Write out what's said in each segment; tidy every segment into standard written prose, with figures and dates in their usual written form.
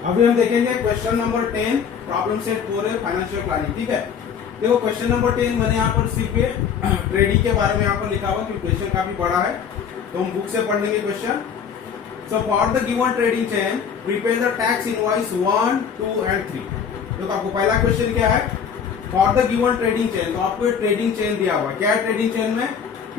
अभी हम देखेंगे क्वेश्चन नंबर 10 प्रॉब्लम सेट 4 है फाइनेंशियल प्लानिंग। ठीक है, देखो क्वेश्चन नंबर 10 मैंने यहाँ पर सिर्फ ट्रेडिंग के बारे में यहाँ पर लिखा हुआ क्योंकि क्वेश्चन काफी बड़ा है, तो हम बुक से पढ़ लेंगे question. So for the given trading chain prepare the tax invoice 1, 2 and 3। तो आपको पहला क्वेश्चन क्या है, for the given trading chain. तो आपको ट्रेडिंग चेन दिया हुआ है, क्या है ट्रेडिंग चेन में,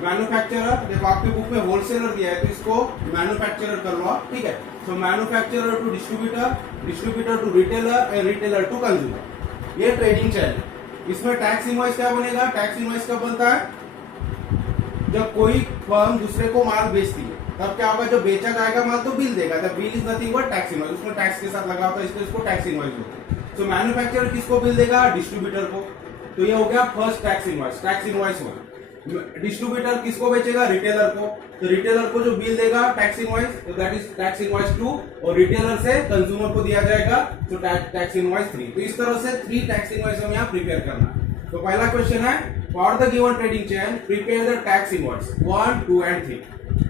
मैन्युफैक्चरर, देखो आपके बुक में होलसेलर दिया है तो इसको मैन्युफैक्चरर कर लो आप। ठीक है, so manufacturer to distributor, distributor to retailer and retailer to consumer, ये ट्रेडिंग चेन है। इसमें टैक्स इनवॉइस क्या बनेगा, टैक्स इनवॉइस कब बनता है, जब कोई फर्म दूसरे को माल बेचती है तब क्या होगा, जो बेचा जाएगा माल तो बिल देगा, the bill is nothing but tax invoice, उसमें टैक्स के साथ लगा होता है, इसको टैक्स इनवॉइस बोलते हैं। सो मैन्युफैक्चरर किसको बिल देगा, डिस्ट्रीब्यूटर को। तो ये हो गया first tax invoice, tax invoice 1। Distributor किसको बेचेगा, रिटेलर को, तो रिटेलर को जो बिल देगा टैक्स इनवॉइस, तो दैट इज टैक्स इनवॉइस 2, और रिटेलर से कंज्यूमर को दिया जाएगा तो टैक्स इनवॉइस 3। तो इस तरह से 3 टैक्स इनवॉइस हम यहाँ प्रिपेयर करना है। तो पहला क्वेश्चन है, for the given trading chain prepare the tax invoice 1, 2 and 3।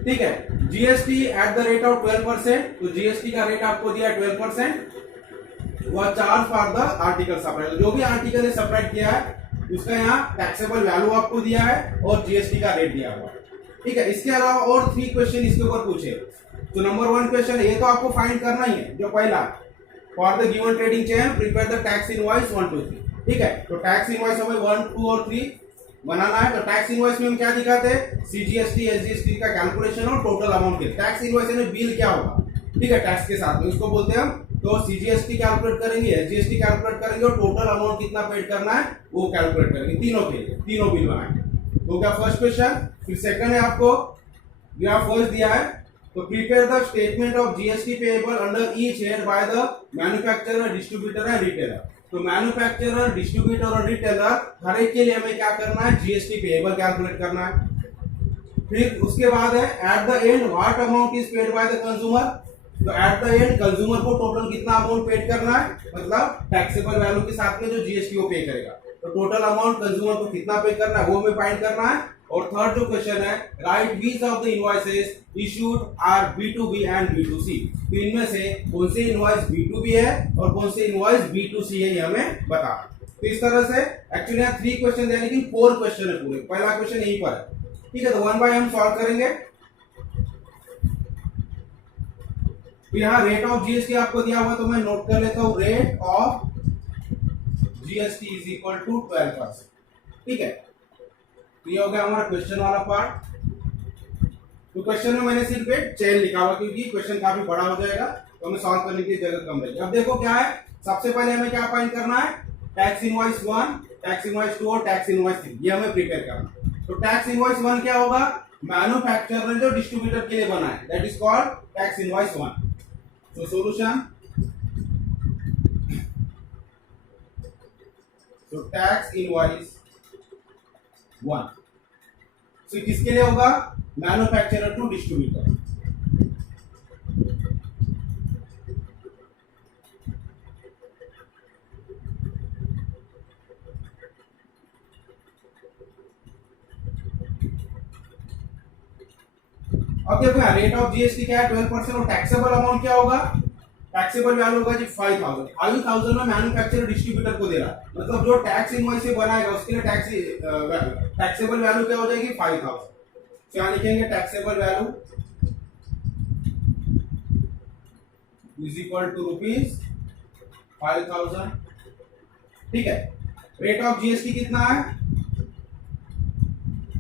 ठीक है, GST at the rate of 12%, तो जीएसटी का रेट आपको दिया 12%। वह charge for the article supply, जो भी आर्टिकल है सप्लाई किया है उसका यहाँ टैक्सेबल वैल्यू आपको दिया है और जीएसटी का रेट दिया हुआ है। ठीक है, इसके अलावा और 3 क्वेश्चन इसके ऊपर पूछे। तो नंबर 1 क्वेश्चन है, ये तो आपको फाइंड करना ही है, जो पहला, for the given trading chain prepare the tax invoice 1, 2, 3। ठीक है, तो टैक्स इनवॉइस हमें 1, 2 और 3 बनाना है। तो टैक्स इनवॉइस में हम क्या दिखाते हैं, सीजीएसटी एसजीएसटी का कैलकुलेशन और टोटल अमाउंट के टैक्स इनवॉइस में बिल क्या होगा, ठीक है, टैक्स के साथ में उसको बोलते हैं हम। तो सीजीएसटी कैलकुलेट करेंगे, एसजीएसटी कैलकुलेट करेंगे और टोटल अमाउंट कितना पेड करना है वो कैलकुलेट करेंगे, तीनों के लिए तीनों बिल बनाएंगे। तो क्या फर्स्ट क्वेश्चन। फिर सेकंड है, आपको यहाँ फर्स्ट दिया है, तो prepare the statement of GST payable under each head by the manufacturer, distributor and retailer. तो मैन्युफैक्चरर, डिस्ट्रीब्यूटर और रिटेलर हर एक के लिए हमें क्या करना है, जीएसटी पेएबल कैलकुलेट करना है। फिर उसके बाद है, at the end what amount is paid by the consumer. तो एट द एंड कंज्यूमर को टोटल कितना अमाउंट पेड करना है, मतलब टैक्सेबल वैल्यू के साथ में जो जीएसटी वो पे करेगा, तो टोटल अमाउंट कंज्यूमर को कितना पे करना है वो हमें फाइंड करना है। और थर्ड जो क्वेश्चन है, write which of the invoices issued are B2B and B2C। तो इनमें से कौन से इनवॉइस B2B है और कौन से इनवॉइस B2C है ये हमें बता। तो इस तरह से एक्चुअली यहाँ 3 क्वेश्चन है लेकिन 4 क्वेश्चन है पूरे, पहला क्वेश्चन यहीं पर है। ठीक है, तो 1 बाय हम सॉल्व करेंगे। तो यहाँ रेट ऑफ जीएसटी आपको दिया हुआ, तो मैं नोट कर लेता हूं, rate of GST is equal to 12%। ठीक है, तो ये हो गया हमारा क्वेश्चन वाला पार्ट। तो क्वेश्चन में मैंने सिर्फ एक चेन लिखा हुआ क्योंकि क्वेश्चन काफी बड़ा हो जाएगा तो हमें सॉल्व करने की जगह कम रहेगी। अब देखो क्या है, सबसे पहले हमें क्या फाइंड करना है, टैक्स इनवॉइस 1, टैक्स इनवॉइस 2 और टैक्स इनवॉइस 3, ये हमें प्रिपेयर करना। तो टैक्स इनवॉइस 1 क्या होगा, मैन्युफैक्चरर ने जो डिस्ट्रीब्यूटर के लिए बना है, that is called tax invoice 1। So solution, so tax invoice 1, so किसके लिए होगा, मैन्युफैक्चरर टू डिस्ट्रीब्यूटर। अब देखो यहाँ रेट ऑफ जीएसटी क्या है 12% और टैक्सेबल अमाउंट क्या होगा, टैक्सेबल वैल्यू होगा जी 5000 में मैन्युफैक्चरर डिस्ट्रीब्यूटर को दे रहा है, मतलब जो टैक्स इनवॉइस से बनाएगा उसके लिए टैक्सेबल वैल्यू क्या हो जाएगी 5000। क्या लिखेंगे, taxable value is equal to ₹5000। ठीक है, रेट ऑफ जीएसटी कितना है,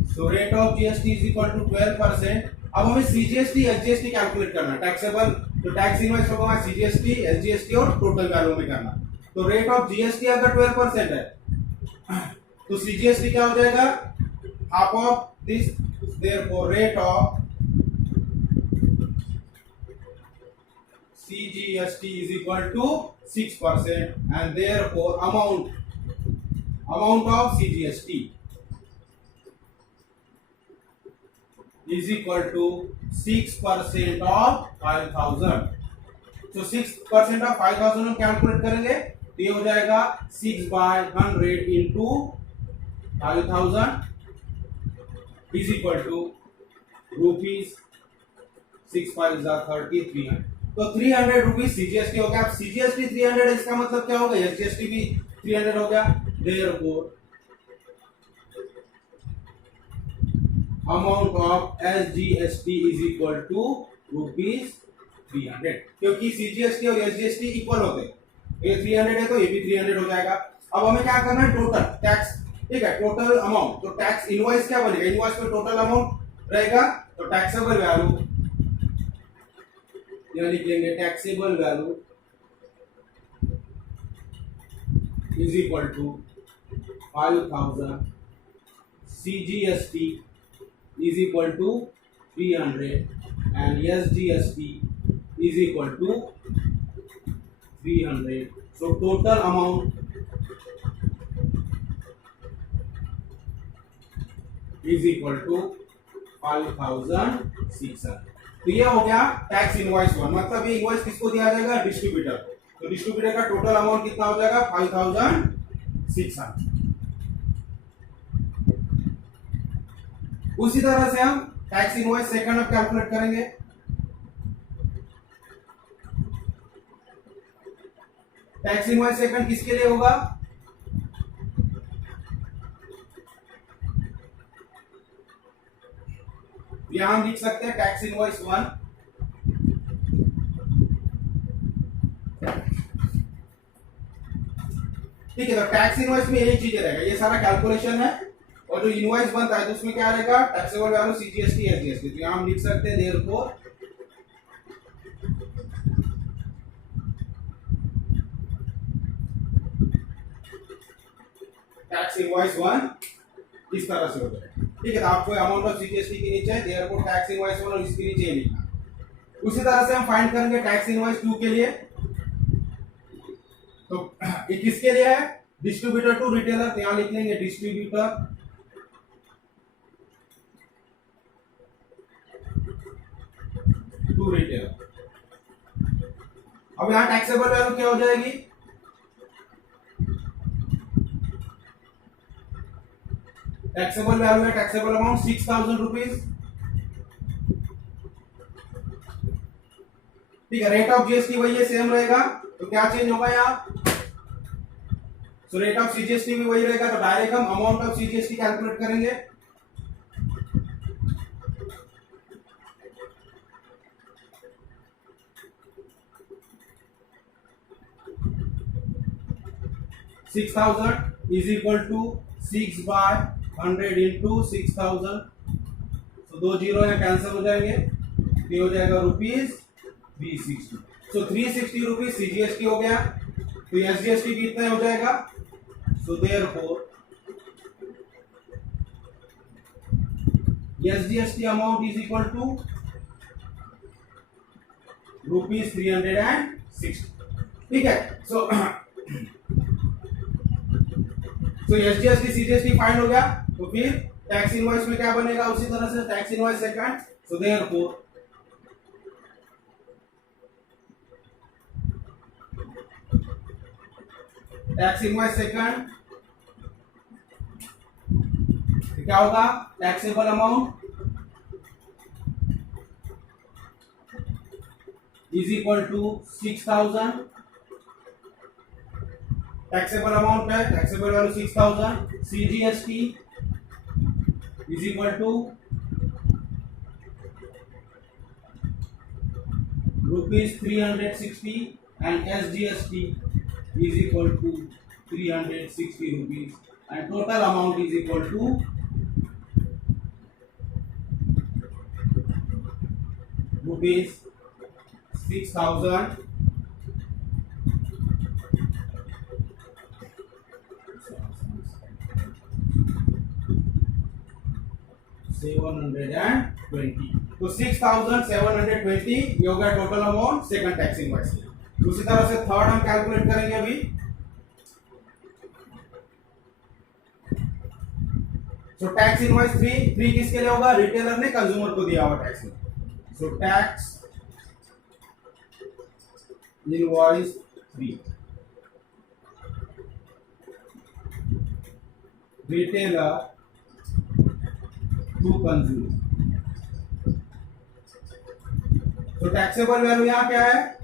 so rate of GST is equal to 12%। अब हमें सीजीएसटी एसजीएसटी कैलकुलेट करना है, टैक्सेबल जो टैक्स इनवॉइस होगा सीजीएसटी एसजीएसटी और टोटल वैल्यू में करना। तो रेट ऑफ जीएसटी अगर 12% है तो सीजीएसटी क्या हो जाएगा, half of this, therefore rate of CGST is equal to 6% and therefore amount of CGST is equal to 6% of 5000। तो 6% ऑफ 5000 हम कैलकुलेट करेंगे तो ये हो जाएगा 6/100 इंटू 5000 इज इक्वल टू ₹6 5 30 300। तो 300 रुपीज सीजीएसटी हो गया। अब सीजीएसटी 300 है, इसका मतलब क्या होगा, एसजीएसटी भी 300 हो गया। Therefore amount of SGST is equal to rupees 300, क्योंकि सीजीएसटी और एसजीएसटी इक्वल होते हैं। ये 300 है तो ये भी 300 हो जाएगा। अब हमें क्या करना है, टोटल टैक्स, ठीक है, टोटल अमाउंट। तो टैक्स इनवॉइस क्या बनेगा, इनवॉइस में टोटल अमाउंट रहेगा, तो टैक्सेबल वैल्यू यहां लिखेंगे, taxable value is equal to 5000, CGST is equal to 300 and SGST is equal to 300. So total amount is equal to 5600। तो ये हो गया टैक्स इनवॉइस 1। मतलब ये इनवॉइस किसको दिया जाएगा, डिस्ट्रीब्यूटर। तो डिस्ट्रीब्यूटर का टोटल अमाउंट कितना हो जाएगा, 5600। उसी तरह से हम टैक्स इनवॉइस सेकंड अब कैलकुलेट करेंगे। टैक्स इनवॉइस सेकंड किसके लिए होगा, यहां हम लिख सकते हैं टैक्स इनवॉइस 1। ठीक है, तो टैक्स इनवॉइस में यही चीजें रहेगा, ये सारा कैलकुलेशन है। और जो इनवॉइस बनता है तो उसमें क्या रहेगा, टैक्सेबल वैल्यू सीजीएसटी एसजीएसटी। तो यहां हम लिख सकते हैं देयरफॉर टैक्स इनवॉइस 1 इस तरह से हो जाएगा। ठीक है, तो आपको अमाउंट ऑफ सीजीएसटी के नीचे है देयरफॉर टैक्स इनवॉइस 1 और इसके नीचे लिखना। उसी तरह से हम फाइंड करेंगे टैक्स इनवॉइस 2 के लिए। तो ये किसके लिए है, डिस्ट्रीब्यूटर टू रिटेलर। तो यहां लिख लेंगे डिस्ट्रीब्यूटर टू रिटेलर। अब यहां टैक्सेबल वैल्यू क्या हो जाएगी, टैक्सेबल वैल्यू है, टैक्सेबल अमाउंट 6000 रुपीज। ठीक है, रेट ऑफ जीएसटी वही है, सेम रहेगा। तो क्या चेंज होगा यहाँ, सो रेट ऑफ सीजीएसटी भी वही रहेगा। तो डायरेक्ट हम अमाउंट ऑफ सीजीएसटी कैलकुलेट करेंगे। $6,000 इज इक्वल टू 6/100 इंटू 6000। तो 2 जीरो यहाँ कैंसिल हो जाएंगे, ये हो जाएगा रुपीज 360। सो 360 रुपीज सीजीएसटी हो गया। तो एसजीएसटी कितना हो जाएगा, so therefore SGST amount is equal to rupees 360। ठीक है, सो एसजीएसटी सीजीएसटी फाइंड हो गया। तो फिर टैक्स इनवॉइस में क्या बनेगा, उसी तरह से tax invoice second. So therefore tax invoice second क्या होगा, taxable amount is equal to 6000। Taxable amount है, taxable value 6000। CGST is equal to rupees 360 and SGST is equal to 360 rupees and total amount is equal to rupees 6000 720। तो 6720 ये हो गया total amount second tax invoice. उसी तरह से third हम calculate करेंगे अभी। सो टैक्स इनवॉइस 3 किसके लिए होगा, रिटेलर ने कंज्यूमर को दिया हुआ tax. So tax invoice 3 retailer to consumer. तो टैक्सेबल वैल्यू यहाँ क्या है?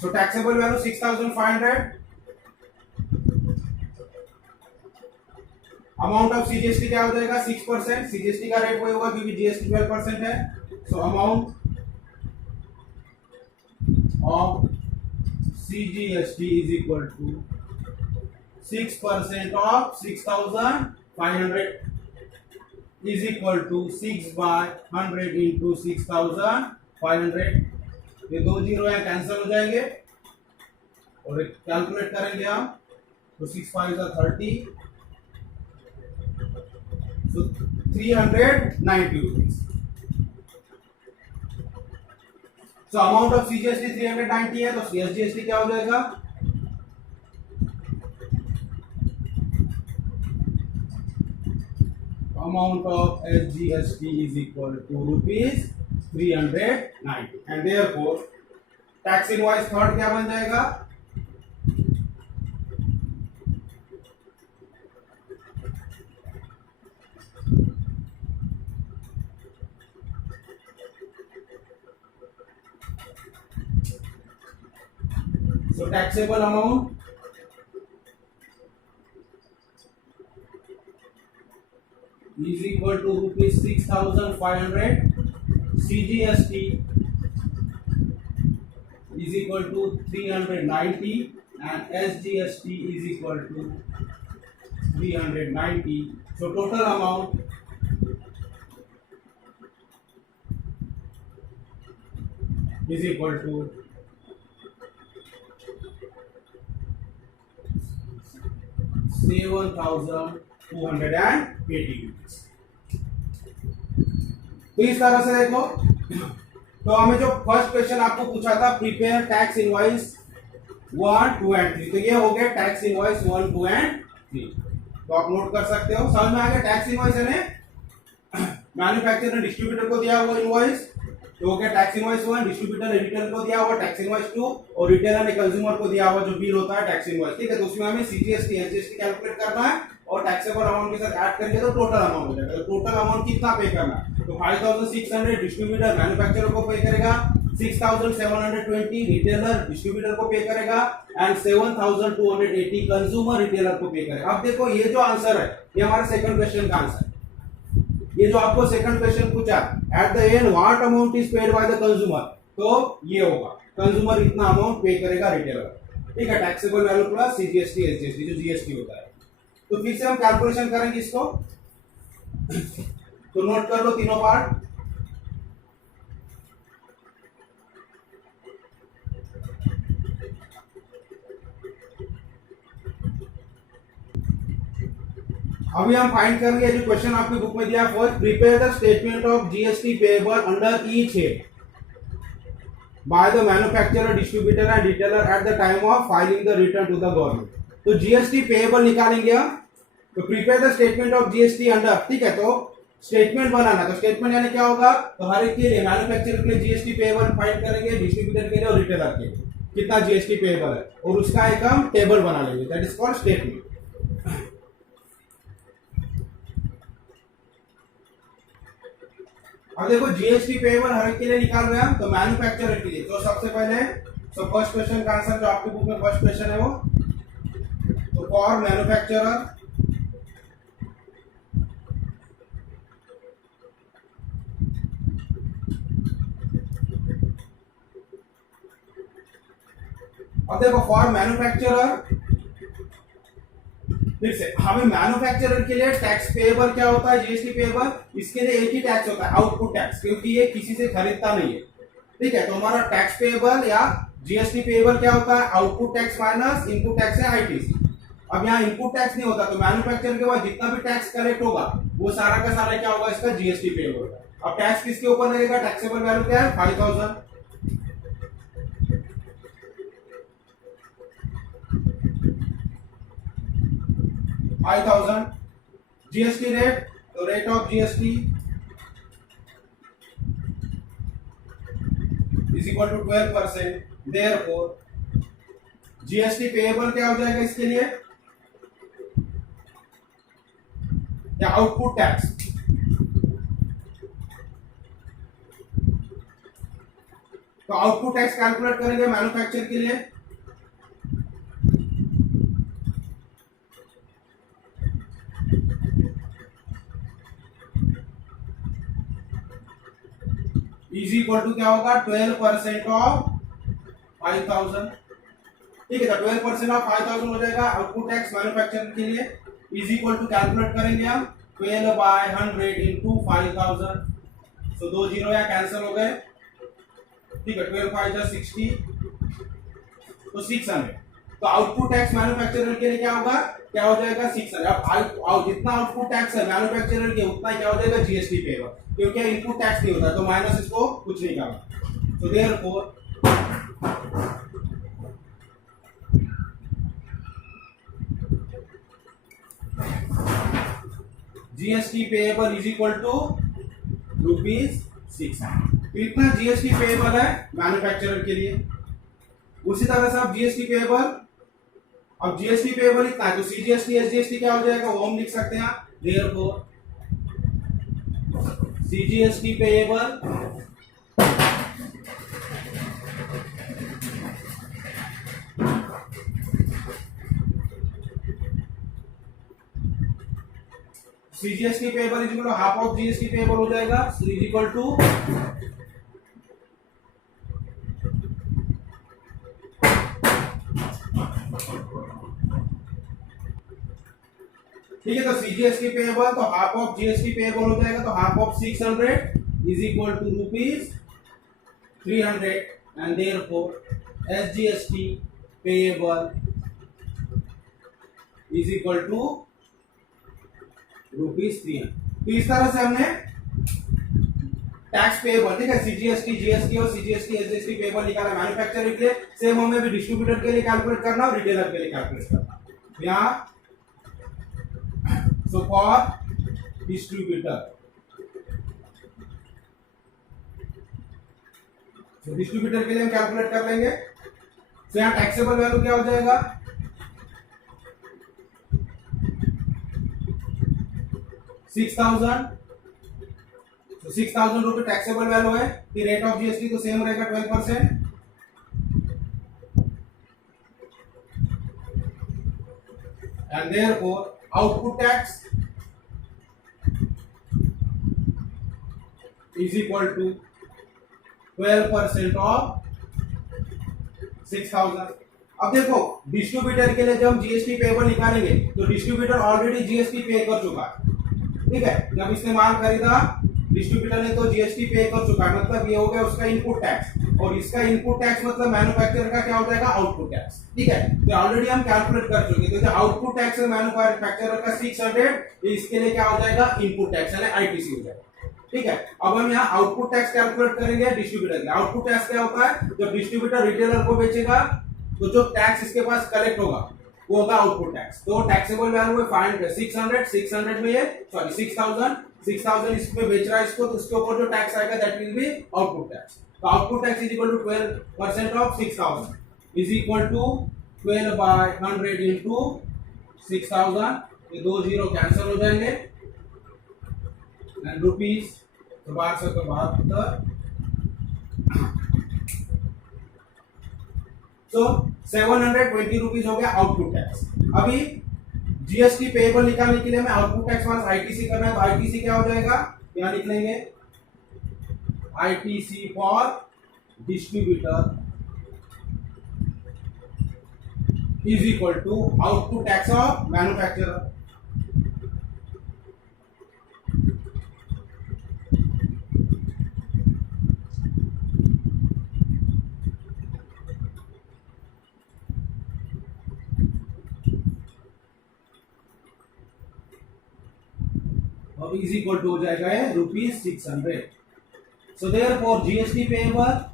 So taxable value 6,500. Amount of CGST क्या हो जाएगा? 6%. सीजीएसटी का रेट वही होगा क्योंकि जीएसटी 12% है. So amount of CGST is equal to 6% of 6,500 is equal to 6/100 into 6,500. ये दो जीरो यहाँ कैंसिल हो जाएंगे और कैलकुलेट करेंगे हम. तो 6 5 30. So 390 rupees. So amount of CGST 390 है, तो SGST क्या हो जाएगा? Amount of SGST is equal to rupees 390 and therefore tax invoice third क्या बन जाएगा? So taxable amount is equal to rupees 6,500. CGST is equal to 390 and SGST is equal to 390. So total amount is equal to 7,280 rupees. तो इस तरह से देखो, तो हमें जो फर्स्ट क्वेश्चन आपको पूछा था प्रिपेयर टैक्स इनवॉइस 1 2 एंड 3, तो ये हो गया टैक्स इनवॉइस 1 2 एंड 3. तो आप नोट कर सकते हो. समझ में आ गया? टैक्स इनवॉइस है मैन्युफैक्चरर ने डिस्ट्रीब्यूटर को दिया हुआ इनवॉइस, तो हो गया टैक्स इनवॉइस 1. डिस्ट्रीब्यूटर ने रिटेलर को दिया हुआ टैक्स इनवॉइस 2 और रिटेलर ने कंज्यूमर को दिया हुआ जो बिल होता है टैक्स इनवॉइस. ठीक है, तो उसमें हमें सीजीएसटी एसजीएसटी कैलकुलेट करना है और टैक्सेबल अमाउंट के साथ ऐड करेंगे तो टोटल अमाउंट हो जाएगा. तो टोटल अमाउंट कितना पे करना है? तो 5,600 डिस्ट्रीब्यूटर मैन्युफैक्चरर को पे करेगा, 6,720 रिटेलर डिस्ट्रीब्यूटर को पे करेगा एंड 7,280 कंज्यूमर रिटेलर को पे करेगा. अब देखो ये जो आंसर है ये हमारे सेकंड क्वेश्चन का आंसर है. ये जो आपको सेकंड क्वेश्चन पूछा at the end what amount is paid by the consumer, तो ये होगा कंज्यूमर इतना अमाउंट पे करेगा रिटेलर. ठीक है, taxable value plus CGST SGST जो जीएसटी होता है. तो फिर से हम कैलकुलेशन करेंगे इसको. तो नोट कर लो तीनों पार्ट. अभी हम फाइंड करेंगे जो क्वेश्चन आपकी बुक में दिया. First, prepare the statement of GST payable under each head by the manufacturer distributor and retailer at the time of filing the return to the government. तो जीएसटी पेएबल निकालेंगे हम. तो prepare the statement of GST under, ठीक है, तो statement बनाना. तो statement यानी क्या होगा? तो हर एक के लिए मैन्युफैक्चरर के लिए जीएसटी पेएबल फाइंड करेंगे, डिस्ट्रीब्यूटर के लिए और रिटेलर के लिए कितना जीएसटी पेएबल है और उसका एक हम टेबल बना लेंगे, दैट इज कॉल्ड स्टेटमेंट. अब देखो जीएसटी पेएबल हर एक के लिए निकाल रहे हैं हम. तो मैन्युफैक्चरर के लिए तो सबसे पहले फर्स्ट क्वेश्चन का आंसर जो आपकी बुक में फर्स्ट क्वेश्चन है वो, तो फॉर मैन्युफैक्चरर अब देखो फॉर मैन्युफैक्चरर फिर से हमें मैन्युफैक्चरर के लिए टैक्स पेएबल क्या होता है? GST payable. इसके लिए एक ही टैक्स होता है, आउटपुट टैक्स, क्योंकि ये किसी से खरीदता नहीं है. ठीक है, तो हमारा टैक्स पेएबल या जीएसटी पेएबल क्या होता है? Output tax minus input tax है आईटीसी. अब यहाँ इनपुट टैक्स नहीं होता, तो मैन्युफैक्चरर के बाद जितना भी टैक्स कलेक्ट होगा वो सारा का सारा क्या होगा? इसका जीएसटी पेएबल. अब टैक्स किसके ऊपर लगेगा? टैक्सेबल वैल्यू क्या है? 5,000. जीएसटी रेट, तो rate of GST is equal to 12%. Therefore GST payable क्या हो जाएगा इसके लिए? या आउटपुट टैक्स तो आउटपुट टैक्स कैलकुलेट करेंगे मैन्युफैक्चर के लिए। इज इक्वल टू क्या होगा 12% ऑफ 5000। ठीक है, तो 12% ऑफ 5000 हो जाएगा आउटपुट टैक्स मैन्युफैक्चर के लिए। इज इक्वल टू कैलकुलेट करेंगे हम 12/100 इंटू 5000। सो 2 जीरो यहाँ कैंसिल हो गए। ठीक है, 12 5 60 तो 600। तो आउटपुट टैक्स मैन्युफैक्चरर के लिए क्या होगा, क्या हो जाएगा 600। अब जितना आउटपुट टैक्स है मैन्युफैक्चरर के उतना क्या हो जाएगा जीएसटी पेएबल, क्योंकि इनपुट टैक्स नहीं होता तो माइनस इसको कुछ नहीं करना। तो therefore GST payable is equal to ₹600। तो इतना जीएसटी पेएबल है मैन्युफैक्चरर के लिए। उसी तरह से अब जीएसटी पेएबल, अब जीएसटी पेएबल इतना है तो सीजीएसटी एसजीएसटी क्या हो जाएगा वो हम लिख सकते हैं। Therefore CGST payable CGST payable is equal to half of GST payable हो जाएगा। इज इक्वल टू ठीक है, तो सीजीएसटी पेएबल तो हाफ ऑफ जीएसटी पेएबल हो जाएगा। तो half of 600 is equal to ₹300 and therefore SGST payable is equal to ₹300। तो इस तरह से हमने टैक्स पेएबल, ठीक है, सीजीएसटी जीएसटी और सीजीएसटी एसजीएसटी पेएबल निकाला मैन्युफैक्चरर के लिए। सेम हमें भी डिस्ट्रीब्यूटर के लिए कैलकुलेट करना और रिटेलर के लिए कैलकुलेट करना। यहाँ so for distributor, so distributor के लिए हम कैलकुलेट कर लेंगे। तो यहाँ टैक्सेबल वैल्यू क्या हो जाएगा 6000। तो 6000 रुपए टैक्सेबल वैल्यू है। फिर रेट ऑफ जीएसटी तो सेम रहेगा 12%। And therefore output tax is equal to 12% of 6000। अब देखो डिस्ट्रीब्यूटर के लिए जब हम जीएसटी पेएबल निकालेंगे तो डिस्ट्रीब्यूटर ऑलरेडी जीएसटी पे कर चुका है। ठीक है, जब इसने माल खरीदा डिस्ट्रीब्यूटर ने तो जीएसटी पे कर चुका है, मतलब ये हो गया उसका इनपुट टैक्स। और इसका इनपुट टैक्स मतलब मैन्युफैक्चरर का क्या हो जाएगा आउटपुट टैक्स। ठीक है, तो ऑलरेडी हम कैलकुलेट कर चुके। तो जो आउटपुट टैक्स है मैन्युफैक्चरर का 600, इसके लिए क्या हो जाएगा इनपुट टैक्स यानी आईटीसी हो जाएगा। ठीक है, अब हम यहाँ आउटपुट टैक्स कैलकुलेट करेंगे डिस्ट्रीब्यूटर के। आउटपुट टैक्स क्या होता है, जब डिस्ट्रीब्यूटर रिटेलर को बेचेगा तो जो टैक्स इसके पास कलेक्ट होगा वो होगा आउटपुट टैक्स। तो टैक्सेबल वैल्यू है 600 में ये 6000 इसमें बेच रहा है इसको, तो उसके ऊपर जो टैक्स आएगा that will be output tax. तो output tax is equal to 12% of 6000 is equal to 12/100 into 6000। ये 2 जीरो कैंसिल हो जाएंगे एंड रुपीज तो 1272। तो 720 रुपीज हो गया आउटपुट टैक्स। अभी जीएसटी पेएबल निकालने के लिए हमें आउटपुट टैक्स माइनस आईटीसी करना है। तो आईटीसी क्या हो जाएगा, यहाँ लिख लेंगे ITC for distributor is equal to output tax of manufacturer. अब इज इक्वल टू हो जाएगा ₹600। So therefore GST payable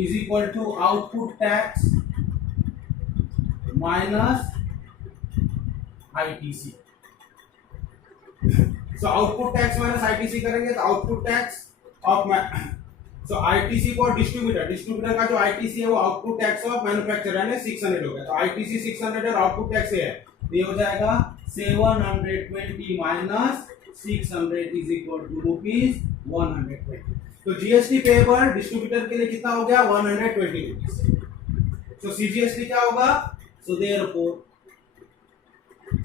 is equal to output tax minus ITC. So output tax minus ITC करेंगे तो output tax of so ITC for distributor का जो ITC है वो output tax of manufacturer यानी 600 हो गया। तो आईटीसी 600 और आउटपुट टैक्स है, ये हो जाएगा 720 माइनस 600 इज इक्वल टू 120। तो जीएसटी पेएबल डिस्ट्रीब्यूटर के लिए कितना हो गया 120 रुपीज। सो सीजीएसटी क्या होगा, so therefore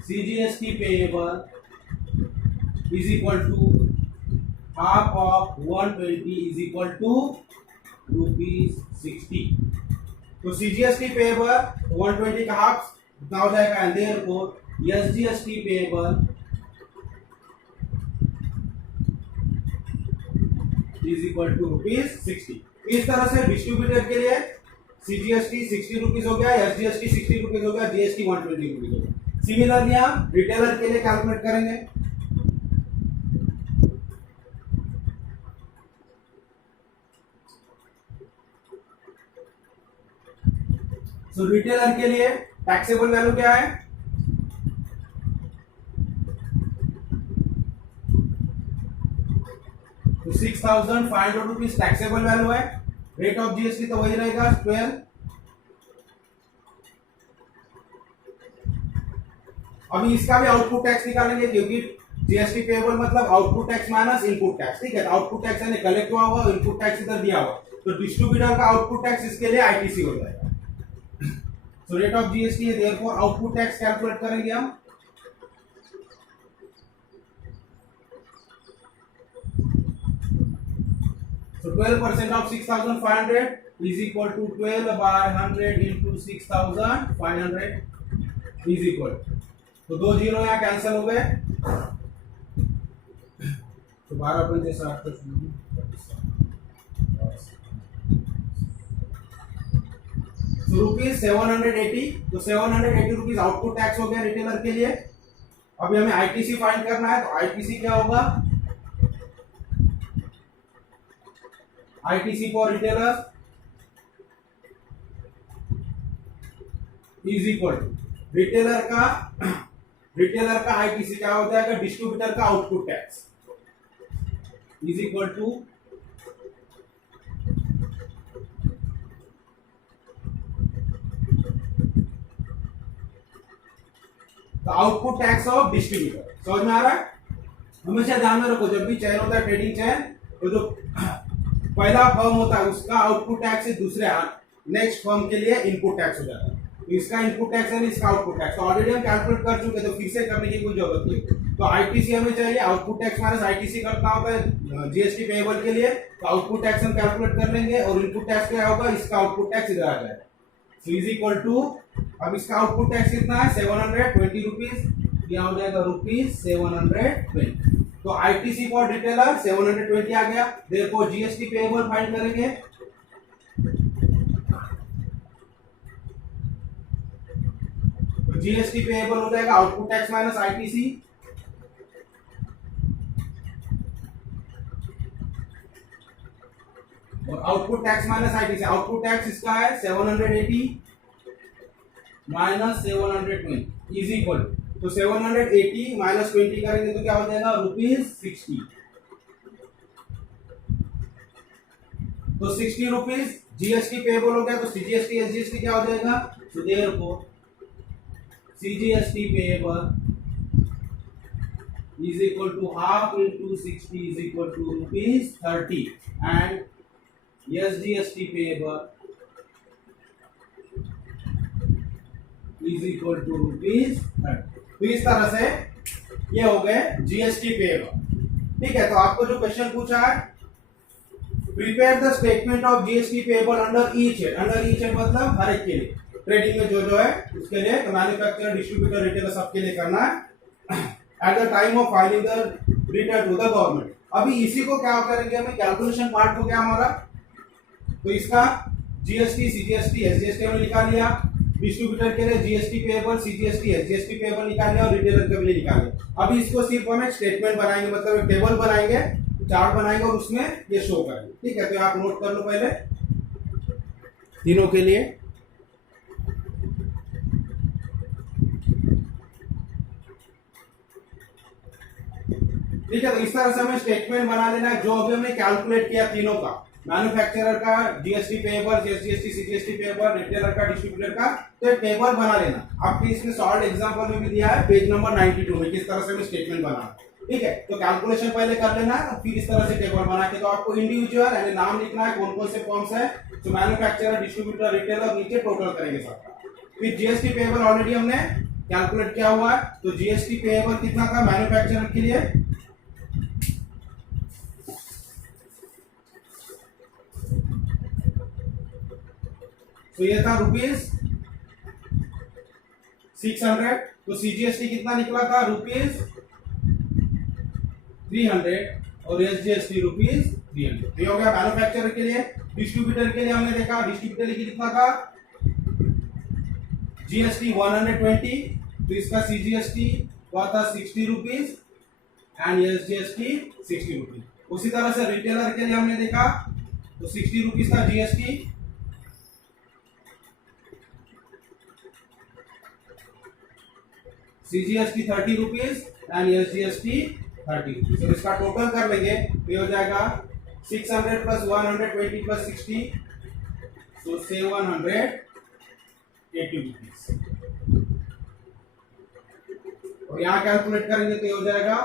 CGST payable is equal to half of 120 is equal to rupees 60। तो सीजीएसटी पेएबल 120 का हाफ कितना हो जाएगा, and therefore SGST payable is equal to rupees 60। इस तरह से डिस्ट्रीब्यूटर के लिए सीजीएसटी 60 रुपीज हो गया, एसजीएसटी 60 रुपीज हो गया, जीएसटी 120 रुपीज हो गया। सिमिलरली हम रिटेलर के लिए कैलकुलेट करेंगे। सो रिटेलर के लिए टैक्सेबल वैल्यू क्या है, तो 6,500 रुपीज टैक्सेबल वैल्यू है। रेट ऑफ जीएसटी तो वही रहेगा 12। अभी इसका भी आउटपुट टैक्स निकालेंगे, क्योंकि जीएसटी पेएबल मतलब output tax minus input tax, ठीक है। आउटपुट टैक्स यानी कलेक्ट हुआ हुआ, इनपुट टैक्स इधर दिया हुआ, तो डिस्ट्रीब्यूटर का आउटपुट टैक्स इसके लिए आईटीसी हो जाएगा। तो रेट ऑफ जीएसटी है, देयरफॉर आउटपुट टैक्स कैलकुलेट करेंगे हम। So 12% of 6,500 is equal to 12 by 100 into 6,500 is equal। तो 2 जीरो यहाँ कैंसिल हो गए, तो 12 रुपीज 780। तो 780 रुपीज आउटपुट टैक्स हो गया रिटेलर के लिए। अभी हमें आईटीसी फाइंड करना है, तो आईटीसी क्या होगा, ITC for retailer is equal to retailer का आईटीसी क्या हो जाएगा, डिस्ट्रीब्यूटर का output tax is equal to output tax of distributor. समझ में आ रहा है। हमेशा ध्यान में रखो, जब भी चैन होता है ट्रेडिंग चैन, तो जो पहला फर्म होता है उसका आउटपुट टैक्स से दूसरे नेक्स्ट फर्म के लिए इनपुट टैक्स हो जाता है। तो इसका इनपुट टैक्स है, इसका आउटपुट टैक्स तो ऑलरेडी हम कैलकुलेट कर चुके, तो फिर से करने की कोई जरूरत नहीं। तो आईटीसी हमें चाहिए, आउटपुट टैक्स माइनस आईटीसी करना होता है जीएसटी पेएबल के लिए, तो आउटपुट टैक्स हम कैलकुलेट कर लेंगे, और इनपुट टैक्स क्या होगा, इसका आउटपुट टैक्स इधर आ जाएगा। सो इज इक्वल टू, अब इसका आउटपुट टैक्स कितना है 720 रुपीज, क्या हो जाएगा रुपीज 720। तो आईटीसी फॉर रिटेलर 720 आ गया, देयरफॉर जीएसटी पेएबल फाइंड करेंगे। तो जीएसटी पेएबल हो जाएगा आउटपुट टैक्स माइनस आईटीसी, और output tax minus ITC. Output tax इसका है 780 माइनस 720 इज इक्वल, तो 780 माइनस 20 करेंगे तो क्या हो जाएगा रुपीज 60। तो 60 रुपीज जीएसटी पेएबल हो गया, तो सीजीएसटी एसजीएसटी क्या हो जाएगा, तो therefore CGST payable is equal to half into 60 is equal to rupees 30 and SGST payable is equal to rupees 30। तो इस तरह से ये हो गए जीएसटी पेएबल। ठीक है, तो आपको जो क्वेश्चन पूछा है, prepare the statement of GST payable under each head. Under each head मतलब हर एक के लिए, ट्रेडिंग में जो है उसके लिए, तो मैन्युफैक्चरर डिस्ट्रीब्यूटर रिटेलर सबके लिए करना है at the time of filing the return to the government. अभी इसी को क्या करेंगे, हमें कैलकुलेशन पार्ट हो गया हमारा, तो इसका जीएसटी सीजीएसटी एसजीएसटी हमने निकाल लिया, डिस्ट्रीब्यूटर के लिए GST payable CGST SGST payable निकाल लिया, और रिटेलर के लिए निकाल लिया। अभी इसको सिर्फ हम एक स्टेटमेंट बनाएंगे, मतलब एक टेबल बनाएंगे, चार्ट बनाएंगे और उसमें ये शो करेंगे। ठीक है, तो आप नोट कर लो पहले तीनों के लिए। ठीक है, तो इस तरह से हमें स्टेटमेंट बना लेना है, जो अभी हमने कैलकुलेट किया तीनों का, मैन्युफैक्चरर का GST payable, SGST CGST payable, retailer का, डिस्ट्रीब्यूटर का, तो एक टेबल बना लेना। आपके इसमें सॉल्व एग्जांपल में भी दिया है पेज नंबर 92 में, किस तरह से हमें स्टेटमेंट बनाना। ठीक है, तो कैलकुलेशन पहले कर लेना, फिर इस तरह से टेबल बना के, तो आपको इंडिविजुअल यानी नाम लिखना है कौन कौन से फॉर्म्स है, तो मैन्युफैक्चरर, डिस्ट्रीब्यूटर, रिटेलर, नीचे टोटल करेंगे सबका। फिर जीएसटी पेएबल ऑलरेडी हमने कैलकुलेट किया हुआ है, तो जीएसटी पेएबल कितना था मैन्युफैक्चरर के लिए, तो ये था ₹600, तो सीजीएसटी कितना निकला था ₹300 और एसजीएसटी ₹300। ये हो गया मैन्युफैक्चरर के लिए। डिस्ट्रीब्यूटर के लिए हमने देखा, डिस्ट्रीब्यूटर के लिए कितना था जीएसटी 120, तो इसका सीजीएसटी हुआ था ₹60 एंड एसजीएसटी ₹60। उसी तरह से रिटेलर के लिए हमने देखा, तो ₹60 था जीएसटी, सीजीएसटी ₹30 एंड एसजीएसटी ₹30। तो इसका टोटल कर लेंगे, ये हो जाएगा 600 प्लस 120 प्लस 60, तो 780 रुपीज। और यहाँ कैलकुलेट करेंगे तो ये हो जाएगा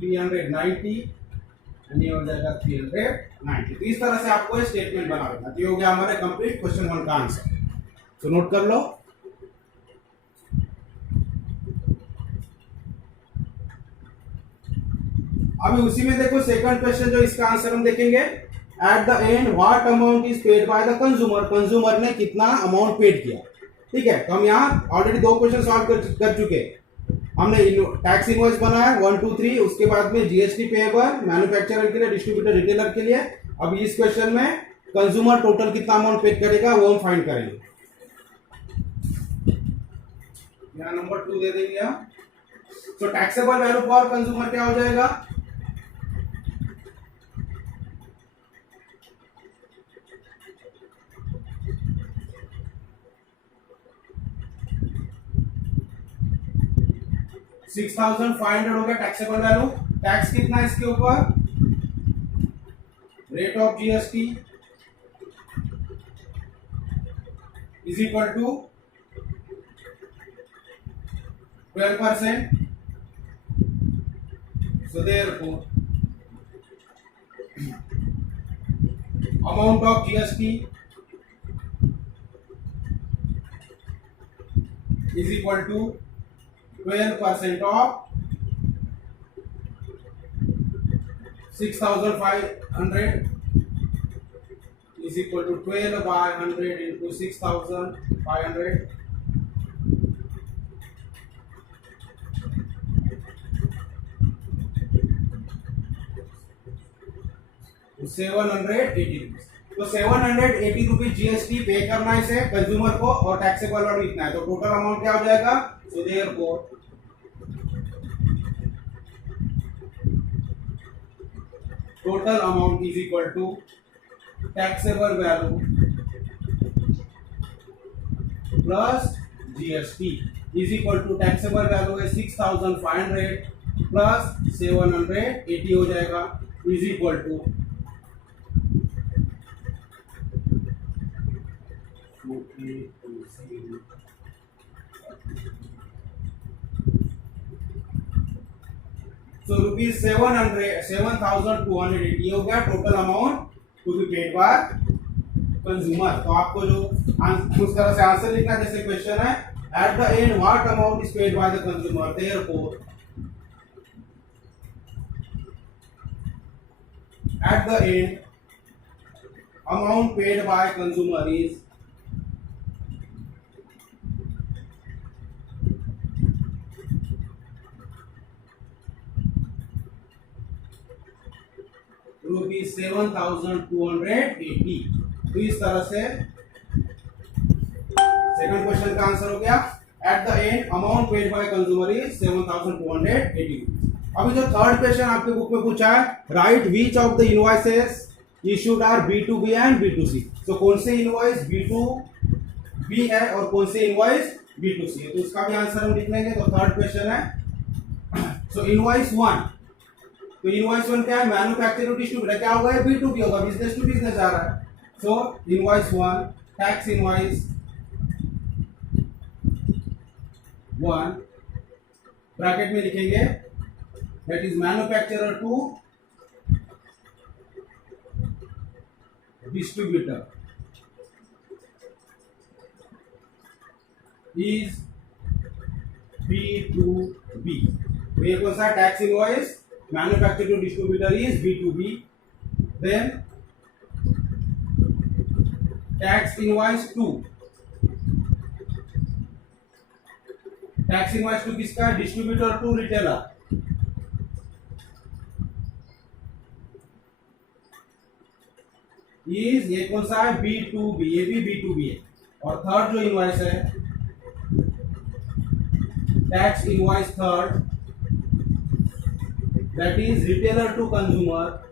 390 एंड ये हो जाएगा 390। तो इस तरह से आपको स्टेटमेंट बना लेना। तो ये हो गया हमारे कंप्लीट क्वेश्चन 1 का आंसर। तो नोट कर लो। अभी उसी में देखो सेकंड क्वेश्चन, जो इसका आंसर हम देखेंगे, at the end what amount is paid by the consumer, consumer ने कितना अमाउंट पेड किया। ठीक है, तो हम यहाँ ऑलरेडी 2 क्वेश्चन सॉल्व कर चुके। हमने टैक्स इनवॉइस बनाया 1 2 3, उसके बाद में जीएसटी पेएबल मैन्युफैक्चरर के लिए, डिस्ट्रीब्यूटर, रिटेलर के लिए। अभी इस क्वेश्चन में कंज्यूमर टोटल कितना अमाउंट पेड करेगा वो हम फाइंड करेंगे। यहाँ नंबर 2 दे देंगे हम। तो टैक्सेबल वैल्यू फॉर कंज्यूमर क्या हो जाएगा, $6,500 हो गया टैक्सेबल वैल्यू। टैक्स कितना है इसके ऊपर, rate of GST is equal to 12%। So therefore amount of GST is equal to 12% of 6,500 is equal to 12 by 100 into 6,500, तो 780 रुपीज। तो 780 रुपीज जीएसटी पे करना है इसे कंज्यूमर को, और टैक्सेबल और इतना है, तो टोटल अमाउंट क्या हो जाएगा। So therefore total amount is equal to taxable value plus GST is equal to taxable value है 6,500 प्लस 780 हो जाएगा, इज इक्वल टू 7,280 हो गया total amount to be paid by consumer. तो आपको जो उस तरह से आंसर लिखना, जैसे क्वेश्चन है at the end what amount is paid by the consumer, therefore at the end amount paid by consumer is ₹7,280। तो इस तरह से सेकंड क्वेश्चन का आंसर हो गया, at the end amount paid by consumer is 7,280। अभी जो थर्ड क्वेश्चन आपके बुक में पूछा है, write which of the invoices issued are B2B and B2C। तो कौन से इनवॉइस B2B है और कौन से इनवॉइस B2C है, तो उसका भी आंसर हम लिख लेंगे। तो थर्ड क्वेश्चन है, सो इनवॉइस 1, तो इनवॉइस 1 क्या है, मैन्युफैक्चरर टू डिस्ट्रीब्यूटर, क्या होगा, B2B होगा, बिजनेस टू बिजनेस जा रहा है। सो इनवॉइस 1, टैक्स इनवॉइस 1 ब्रैकेट में लिखेंगे that is manufacturer to distributor is B2B। तो ये कौन सा tax invoice manufacturer to distributor is B2B। Then tax invoice to किसका, डिस्ट्रीब्यूटर टू रिटेलर। इज ये कौन सा है, B2B, ये भी B2B है। और थर्ड जो इनवॉइस है tax invoice third, that is retailer to consumer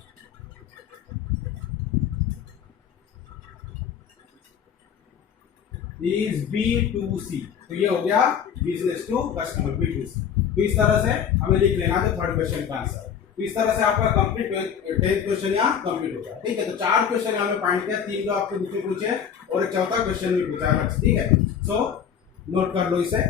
is B2C। तो ये हो गया बिजनेस टू कस्टमर B2C। तो इस तरह से हमें लिख लेना है थर्ड क्वेश्चन का आंसर। तो इस तरह से आपका कंप्लीट 10th क्वेश्चन यहाँ कंप्लीट हो गया। ठीक है, तो 4 क्वेश्चन यहाँ में पॉइंट किया, 3 जो आपके नीचे पूछे और एक चौथा क्वेश्चन भी पूछा है। ठीक है, सो नोट कर लो इसे।